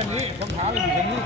างนี้รองเท้าอยู่ทางนี้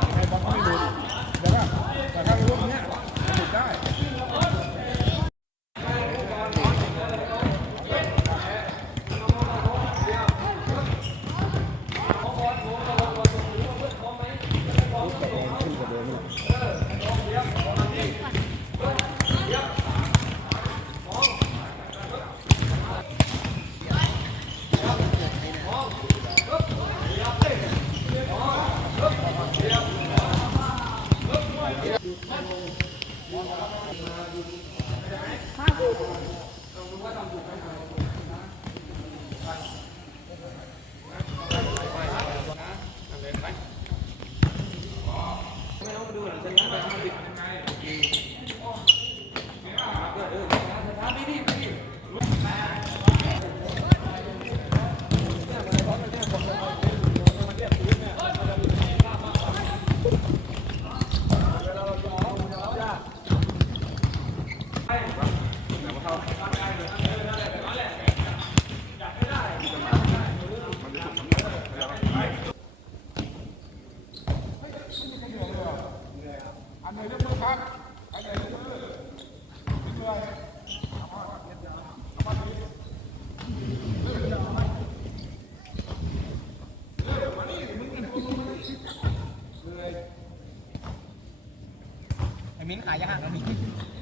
i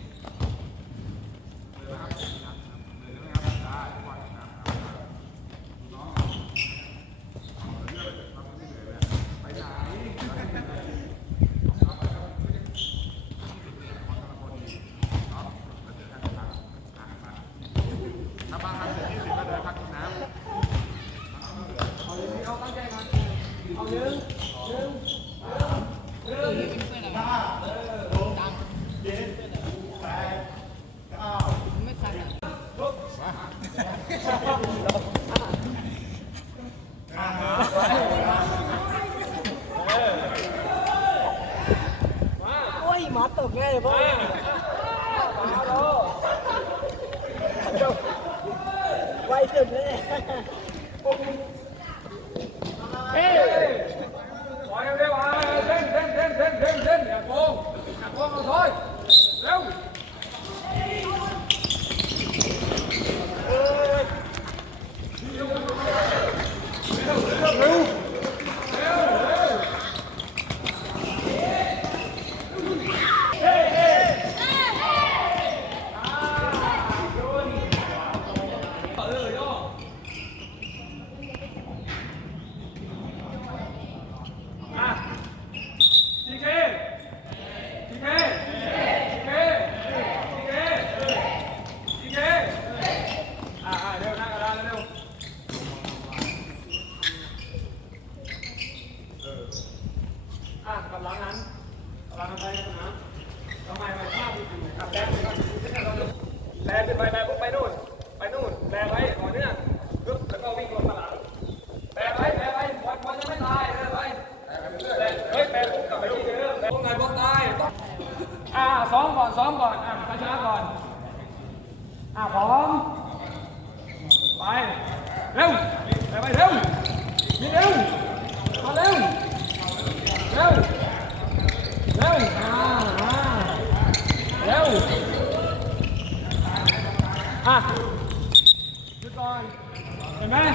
ไวสุดเลย Bye bye. تمام؟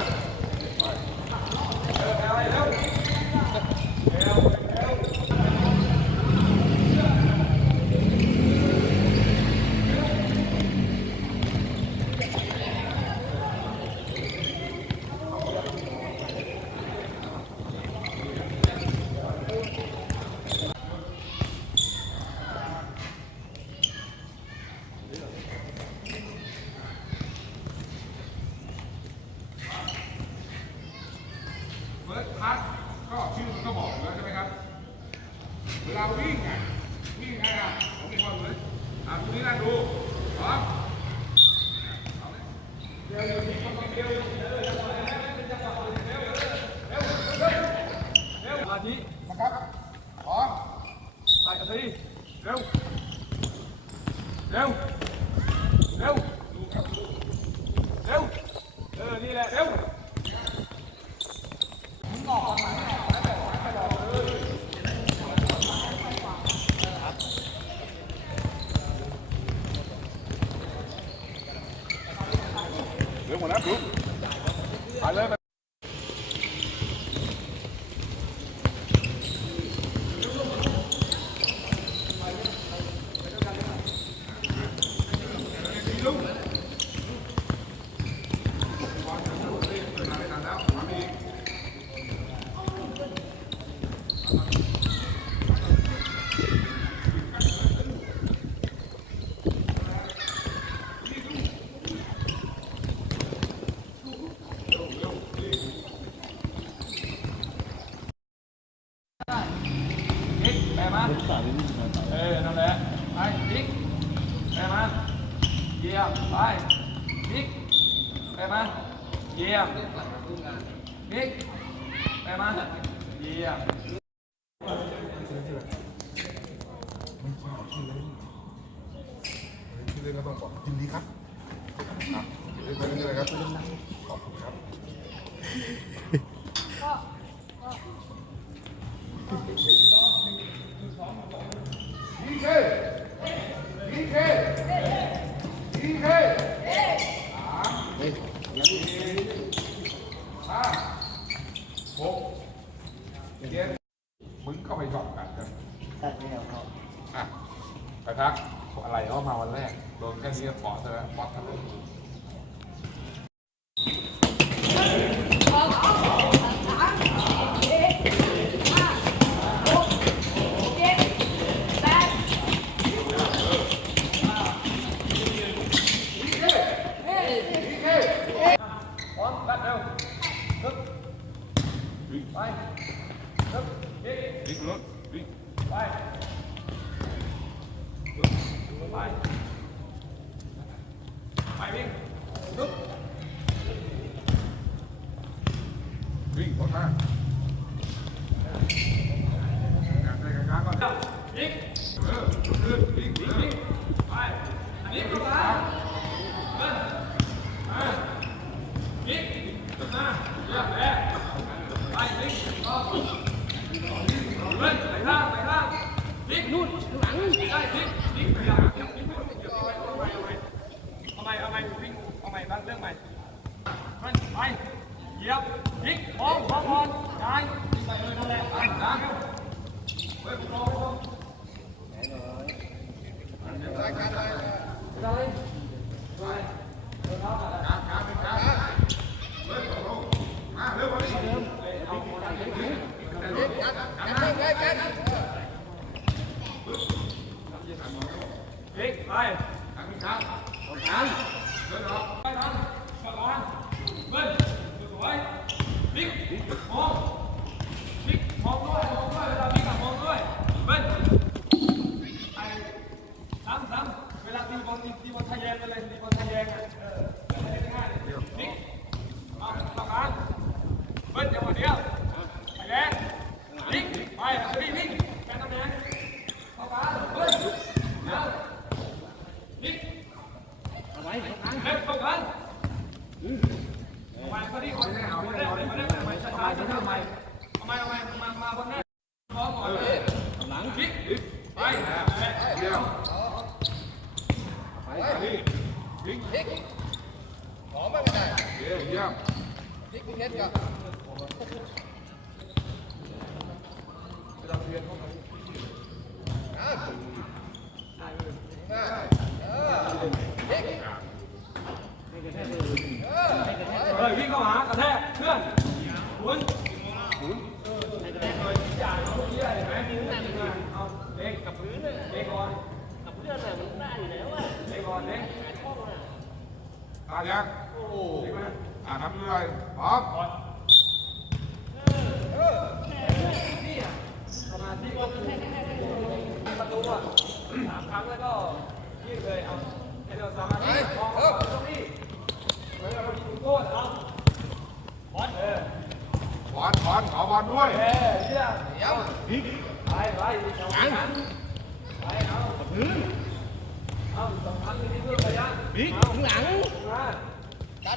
เร็ว เร็ว 一样 สักพักอะไรว่ามาวันแรกโดนแค่นี้ก็ขอเถอะป๊อตทะลุ Orhan. ซ้ำซ้ำเวลาตีบอลตีบอลทะแยงไปเลยตีบอลทะแยงอะ เฮ้ยวิ่งเข้าหากระแทกเพื่อนหมุนหมุนให้กระแทกหน่อยจ่ายเขาเยอะเห็นไหมหมุนหนักเลยเอาเด็กกับพื้นเลยเด็กก่อนกับพื้นเลยมันได้อยู่แล้วอ่ะเด็กก่อนเด็กหายข้อมาตายยังโอ้ อ่านับด้วยพร้อมประตูอะสามครั้งแล้วก็ยืดเลยเอาให้เราสามารถมองตรงนี้เวลาเราถูกโทษเอาบอลเออบอลบอลขอบอลด้วยเฮ้ยเยี่ยมเยี่ยมไปไปอันไปเอาเอาสองครั้งนี้เพื่อระไปเอาหลัง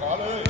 ขอเลย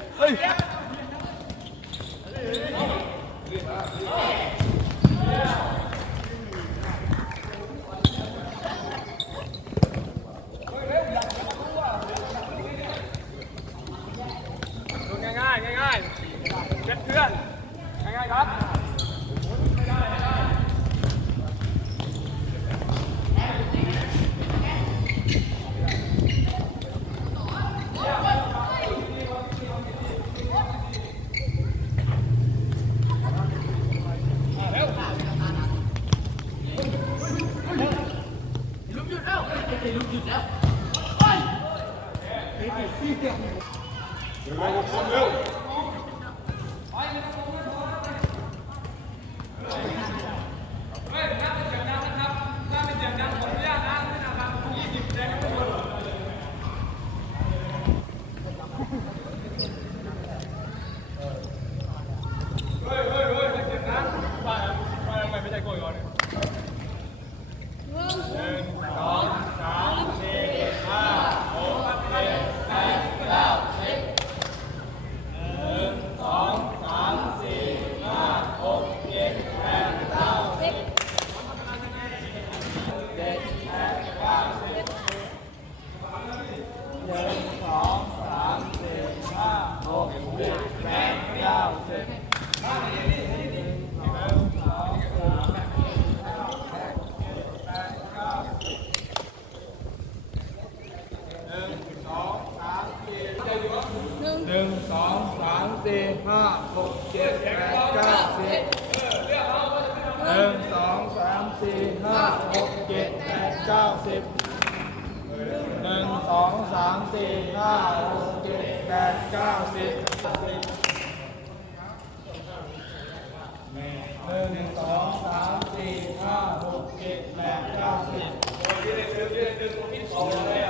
เดือนเดือนเดือนคนที่สองอะไร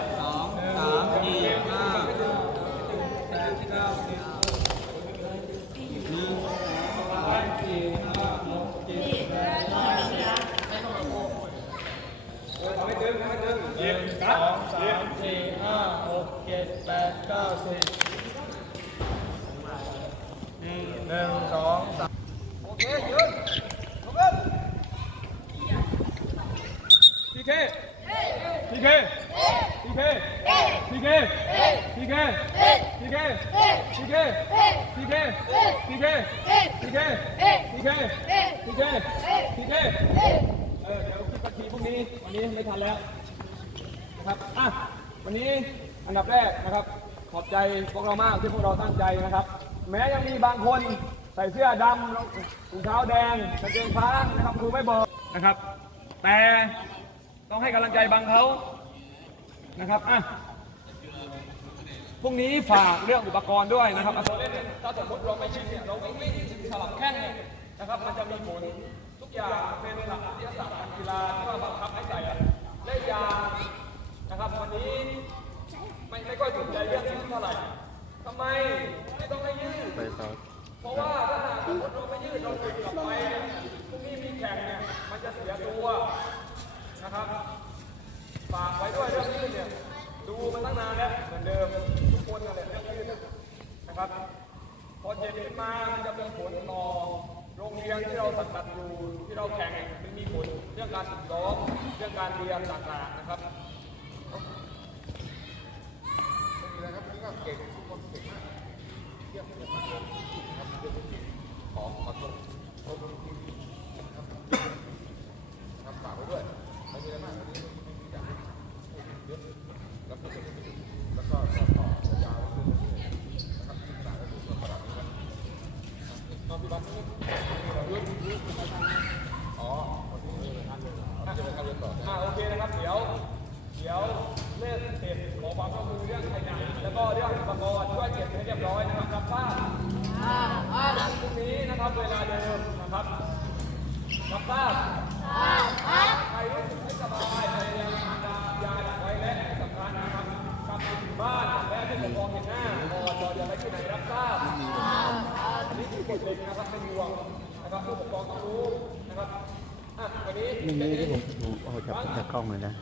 เออเดี๋ยวคิดบัญชีพรุ่งนี้วันนี้ไม่ทันแล้วนะครับอะวันนี้อันดับแรกนะครับ ขอบใจพวกเรามากที่พวกเราตั้งใจนะครับ แม้ยังมีบางคนใส่เสื้อดำรองเท้าแดงกางเกงฟ้านะครับครูไม่บอกนะครับ แต่ต้องให้กำลังใจบางเขานะครับอะ พรุ่งนี้ฝากเรื่องอุปกรณ์ด้วยนะครับอะเราเล่นเนี่ยถ้าสมมติเราไม่ชินเนี่ยเราวิ่งวิ่งสลับแข้งเนี่ยนะครับ มันจะมีผลทุกอย่างเป็นหลักวิทยาศาสตร์การกีฬาที่ว่าบังคับให้ใส่อะได้ยางนะครับวันนี้ไม่ไม่ค่อยสนใจเรื่องนี้เท่าไหร่ทำไมไม่ต้องให้ยืดเพราะว่าถ้าหากสมมติเราไม่ยืดเราหยุดกลับไปเนี่ยพรุ่งนี้มีแข่งเนี่ยมันจะเสียตัวนะครับฝากไว้ด้วยเรื่องยืดเนี่ย ดูมาตั้งนานแล้วเหมือนเดิมทุกคนนั่นแหละเรื่องยืดนะครับ พอเจ็บขึ้นมามันจะมีผลต่อโรงเรียนที่เราสังกัดอยู่ที่เราแข่งมันมีผลเรื่องการฝึกซ้อมเรื่องการเรียนต่างๆนะครับนะครับนี่ก็เก่งทุกคนเก่งมากเยี่ยมเยี่ยมมากครับของขอโทษขอบคุณครับครับฝากไว้ด้วยไม่มีอะไรมากวันนี้ไม่มีอย่างเยอะแล้วก็แล้วก็ต่อต่อยาวๆเรื่อยๆนะครับที่ตลาดก็คือส่วนตลาดนี้นะตอนที่บ้านนี้อ๋อวันนี้จะไปทำเรียนต่อ อ่าโอเคนะครับ เดี๋ยว เดี๋ยวเลิกเสร็จขอความร่วมมือเรื่องขยะแล้ว ก็เรื่อช่วยเก็บให้เรียบร้อยนะครับรับทราบพรุ่งนี้นะครับเวลาเดิมนะครับรับทราบใครรู้สึกไม่สบายพยายามทานยาดักไว้และที่สำคัญนะครับกลับไปถึงบ้านและที่ปกครองเห็นหน้าพอจะอย่าไปที่ไหนรับทราบอันนี้คือกฎเหล็กนะครับเป็นห่วงนะครับผู้ปกครองต้องรู้นะครับอะวันนี้ไม่มีที่ผมดูออกจากจากกล้องเลยนะ